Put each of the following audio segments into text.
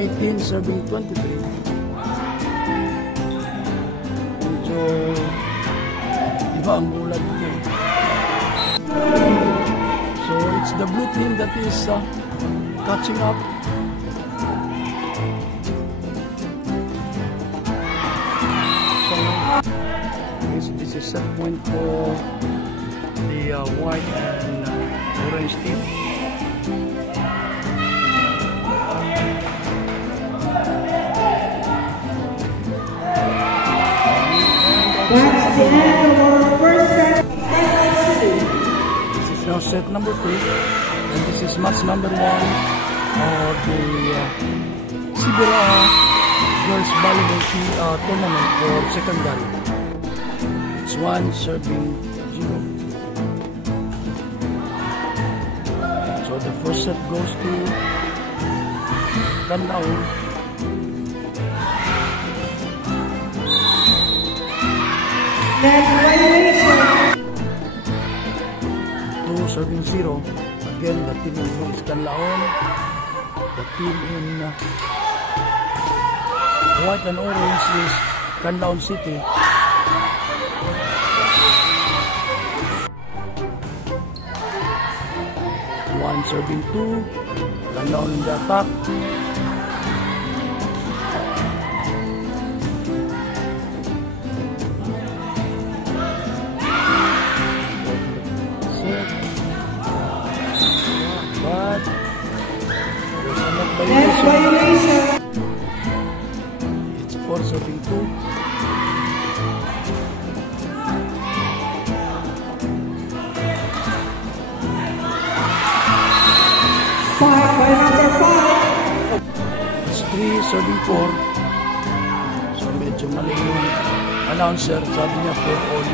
18 serving 23. Medyo iba ang bola dito. So it's the blue team that is catching up. So this is set point for the white and orange team. That's the end of our first set. This is now set number 2, and this is match number 1 of the Sibera Girls Volleyball Tournament for secondary. It's 1 serving 0. So the first set goes to Canlaon. Congratulations. 2 serving 0. Again, the team in blue is Canlaon. The team in white and orange is Canlaon City. One serving 2. Canlaon in the attack. Next violation. It's 4 serving 2. Spike by number 5. It's 3 serving 4. So medyo mali yung announcer. Sabi niya 4 all.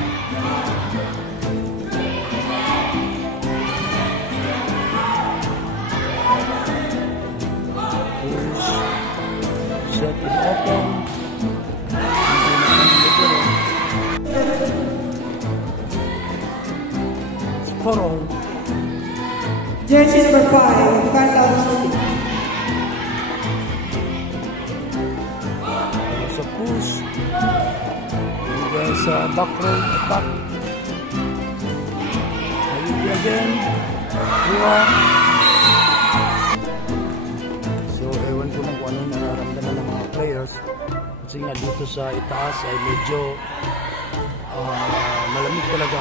Set is open. It's 4 all. Jersey number 5, Canlaon City. There's a push. There's a back row attack. Ayuti again. Dua. So, ewan ko lang kung anong nararamdaman ng mga players. Kasi nga dito sa itaas ay medyo malamig talaga.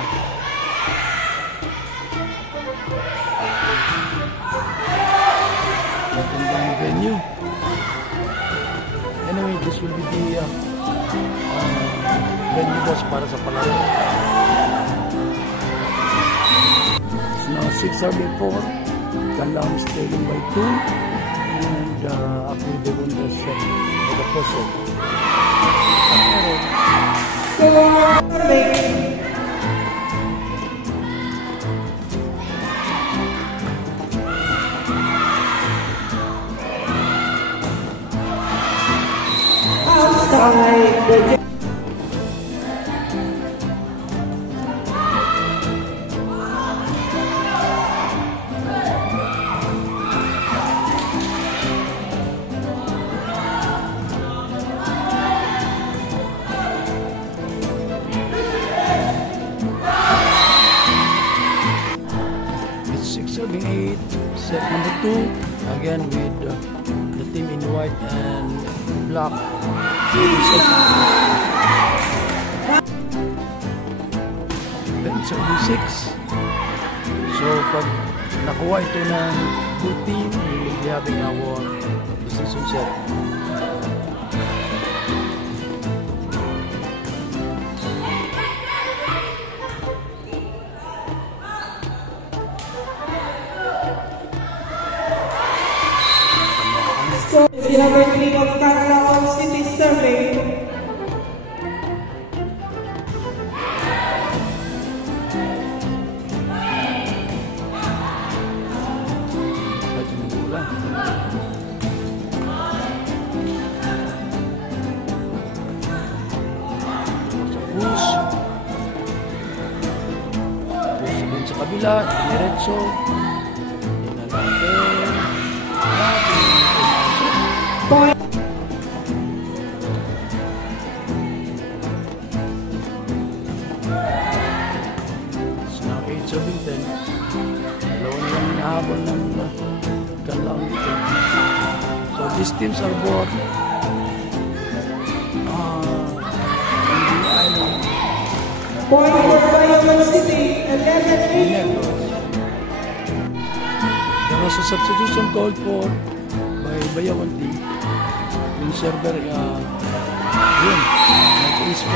Magandang venue. Anyway, this will be the venue just para sa palaro. It's now 6 serving 4. Canlaon is trailing by 2. And actually they won the set for the first set. Outside the serving 8, set number 2, again with the team in white and black. Then serving 6. So pag nakuha ito ng good team, we will be having our decision set. the number 3 of Canlaon City survey. Sa kabila, diretso. Tingnan natin. 10. Dalawa nilang hinahabol ng Canlaon dito. So these teams are both on the island. Point for Bayawan City, 11-8. There was a substitution called for by Bayawan team. Yung server yun.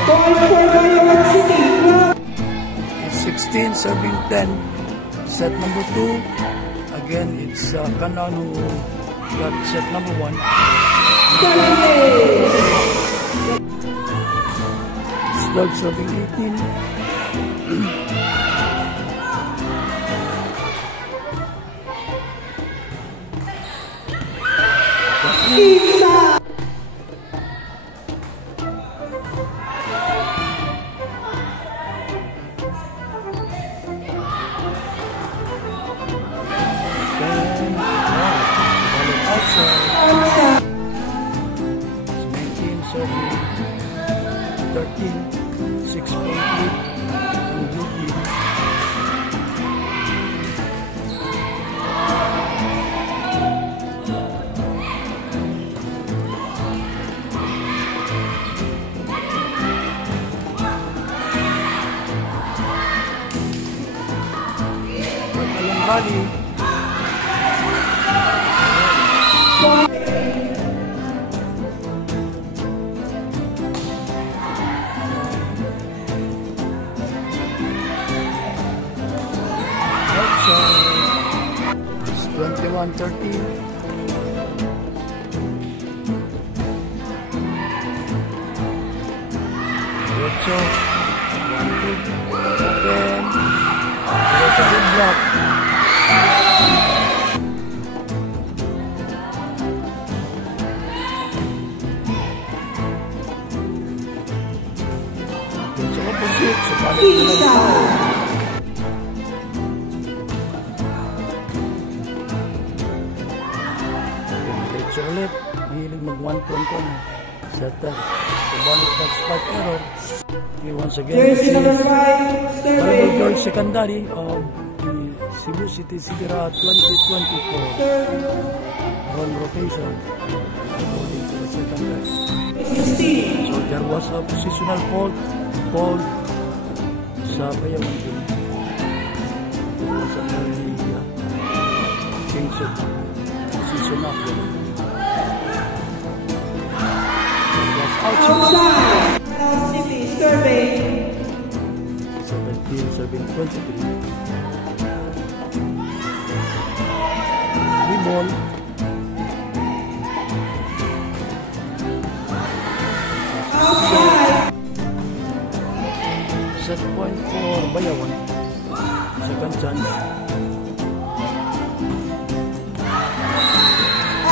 Point for Bayawan City. 16 serving 10. Set number 2. Again, it's Canlaon who got set number 1. It's 12 serving 18. Outside. 19 serving 13. 6.8 ang blue team. Pagkalang bali. It's 21-13. Ocho. 1-2. Open. There's a good block. There's a opposite. So balik na lang. So ulit, mahilig mag-1-1 setter. So balik that spot error. Okay, once again, this is Volleyball Girls Secondary of the Cebu City Sibira 2024 run rotation according to the secondary. So there was a positional fault called sa Bayawan team. It was a very change of position after. Outside. City survey. 17 serving 23. Ball. Outside. Set point for Bayawan. Second chance.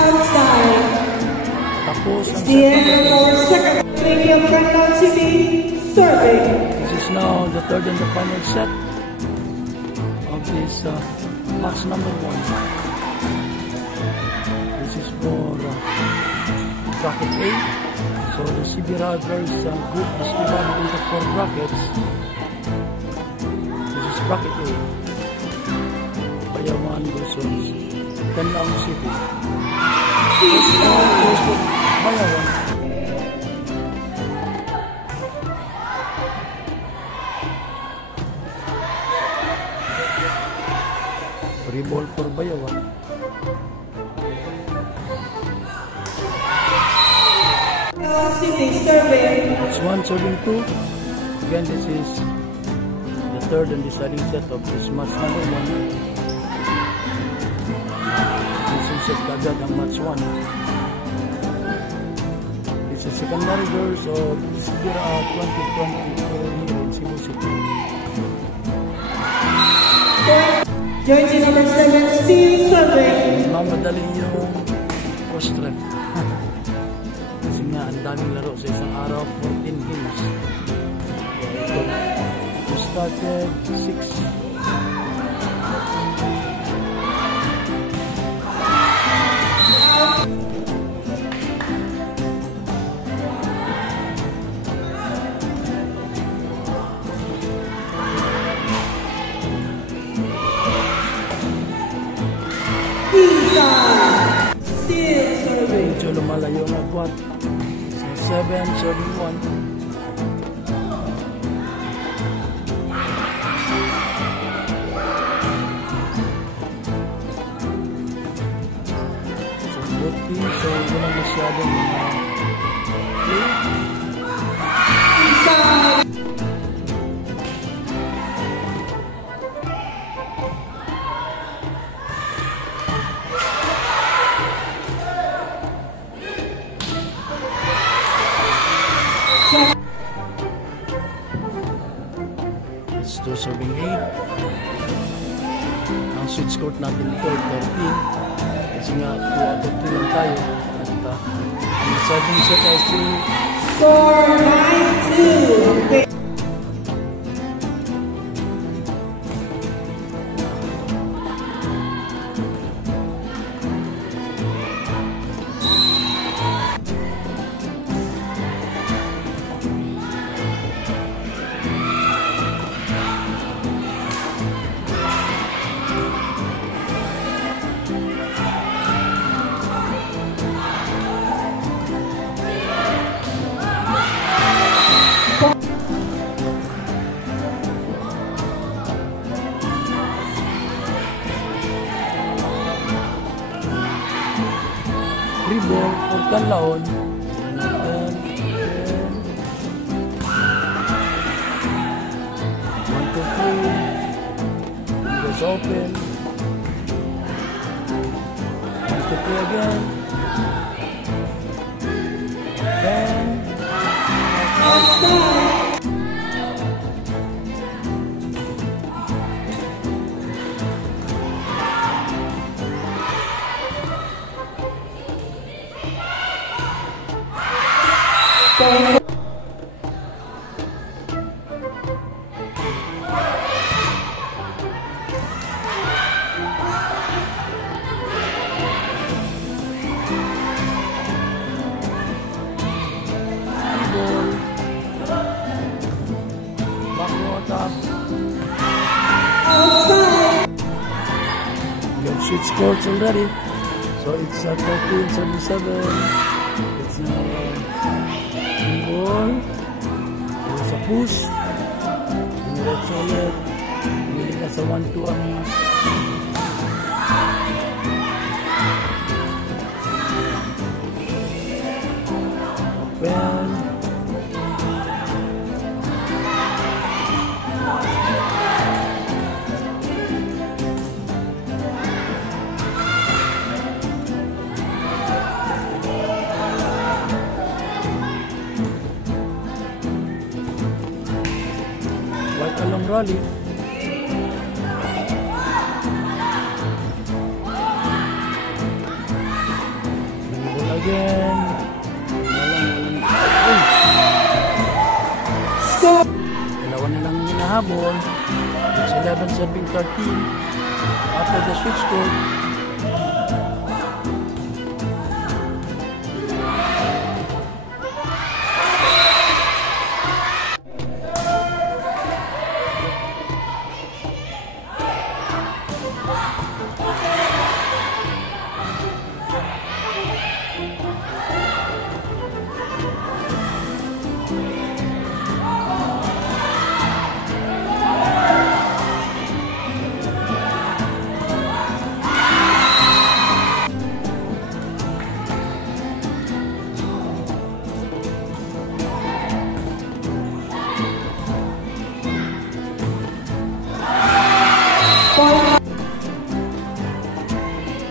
Outside. Tapos ang The end of our second inning of Canlaon City survey. This is now the third and the final set of this match number 1. This is for bracket A. So the Sibira Girls group is divided into 4 brackets. This is bracket A. Bayawan versus Canlaon City. Bayawan. Free ball for Bayawan. Canlaon City survey. It's 1 serving 2. Again, this is the third and deciding set of this match number 1. Set kagad ang match 1. This is secondary girls of Sibira 2024 here in Cebu City. Jersey number 7 Steve survey. Mamadali yung post-rep. Kasi nga ang daming laro sa isang araw, 14 games. Ito, we started 6. Eastside. Still serving. Medyo lumalayo ng buwan. So 7-7-1. So, walang masyadong play. Eastside. It's 2 serving 8. Ang sweet score natin dito ay 13. Kasi nga 2 out of 3 lang tayo. At ang serving set ay 3. Score 9-2. Ball for Canlaon. 1, 2, 3. Goes open. 1, 2, 3 again. Then sweet scores already, so it's 13-77. It's now ball. There's a push. Diretso ulit. Hindi na sa 1-2 ang open. Along rally. Ball again. Stop. Dalawa na lang hinahabol. It's 11-13 after the switch score.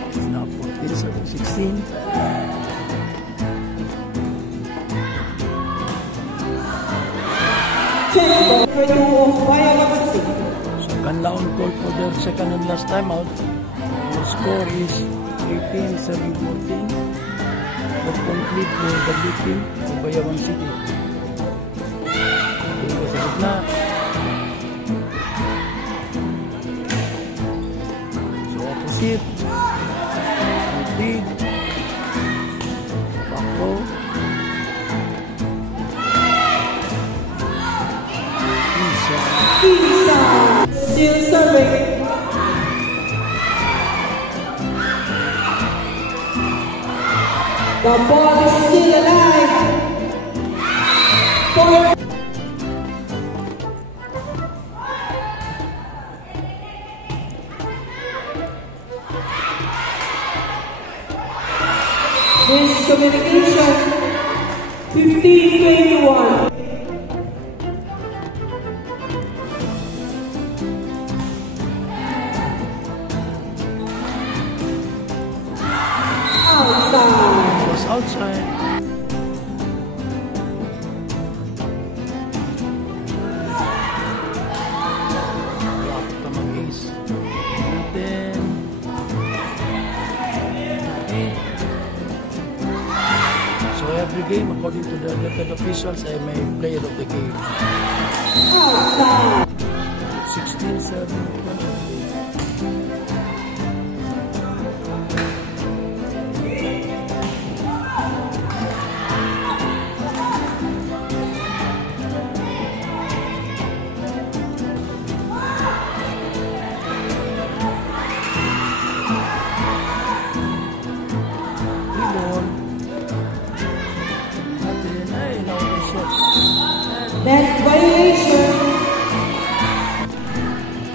It's now 14-16. So Canlaon called for their second and last timeout. The score is 18-14. That complete the blue team of Bayawan City. Dito sa gitna. So opposite. Big. Back row. Still serving. The ball is still alive. Point. Miscommunication. 15-21. Outside. Tamang ace. Then so every game, according to the elected officials, I may player of the game. 16-7. Net violation.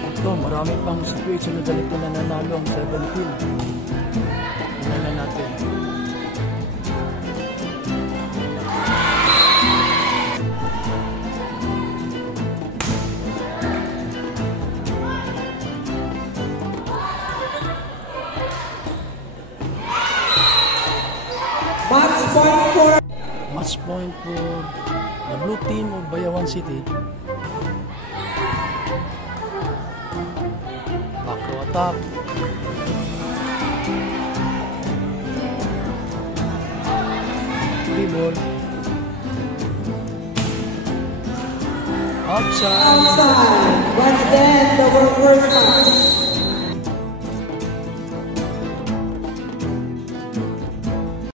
Ito, marami pang situation na ganito na nanalo ang 17. Tingnan na natin. Match point for the blue team of Bayawan City. Back to attack. Free ball. Outside. Once then, the first match.